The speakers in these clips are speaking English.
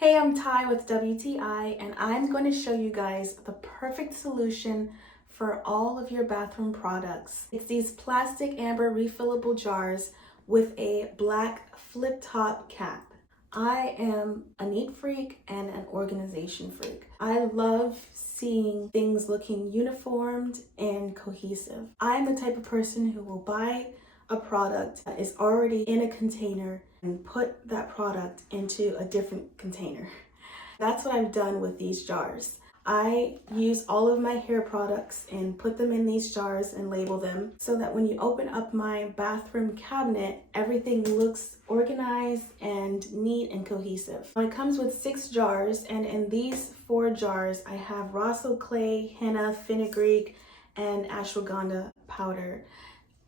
Hey, I'm Ty with WTI, and I'm going to show you guys the perfect solution for all of your bathroom products. It's these plastic amber refillable jars with a black flip top cap. I am a neat freak and an organization freak. I love seeing things looking uniformed and cohesive. I'm the type of person who will buy a product that is already in a container and put that product into a different container. That's what I've done with these jars. I use all of my hair products and put them in these jars and label them so that when you open up my bathroom cabinet, everything looks organized and neat and cohesive. It comes with 6 jars, and in these 4 jars, I have Rosso clay, henna, fenugreek, and ashwagandha powder.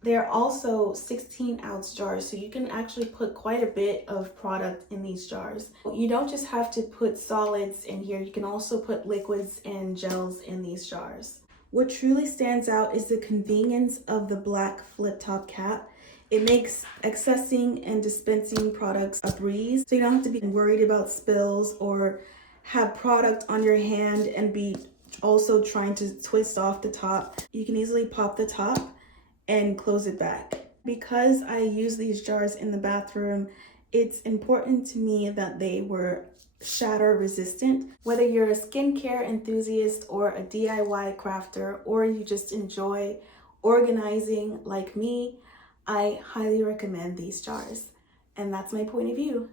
They're also 16-ounce jars, so you can actually put quite a bit of product in these jars. You don't just have to put solids in here, you can also put liquids and gels in these jars. What truly stands out is the convenience of the black flip top cap. It makes accessing and dispensing products a breeze, so you don't have to be worried about spills or have product on your hand and be also trying to twist off the top. You can easily pop the top and close it back. Because I use these jars in the bathroom, it's important to me that they were shatter resistant. Whether you're a skincare enthusiast or a DIY crafter, or you just enjoy organizing like me, I highly recommend these jars. And that's my point of view.